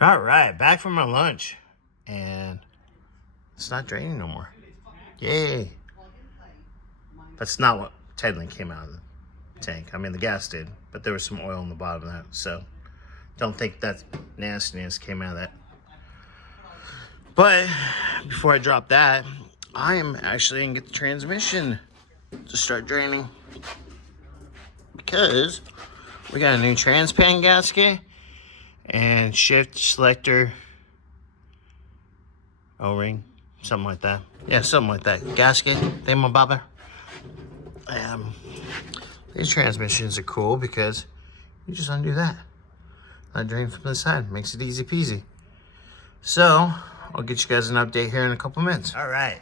All right, back from my lunch, and it's not draining no more. Yay! That's not what technically came out of the tank. I mean, the gas did, but there was some oil in the bottom of that, so don't think that nastiness came out of that. But before I drop that, I am actually gonna get the transmission to start draining because we got a new transpan gasket and shift selector O-ring, something like that. Yeah, something like that. Gasket, thingamabobber. These transmissions are cool because you just undo that. Let it drain from the side. Makes it easy peasy. So, I'll get you guys an update here in a couple minutes. All right.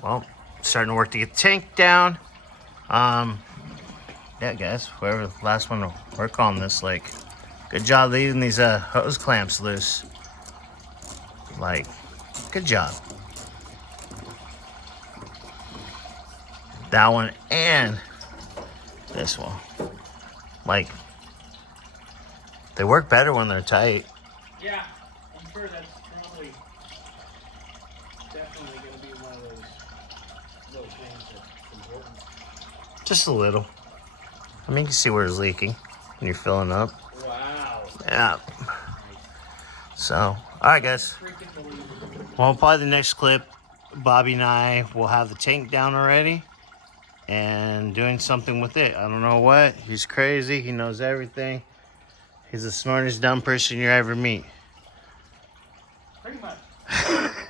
Well, starting to work to get the tank down. Yeah, guys, whoever the last one to work on this, like, good job leaving these hose clamps loose. Like, good job. That one and this one. Like, they work better when they're tight. Yeah, I'm sure that's probably definitely going to be one of those things that's important. Just a little. I mean, you can see where it's leaking when you're filling up. Wow. Yeah. So, all right, guys. Well, probably the next clip, Bobby and I will have the tank down already and doing something with it. I don't know what. He's crazy. He knows everything. He's the smartest dumb person you ever meet. Pretty much.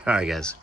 All right, guys.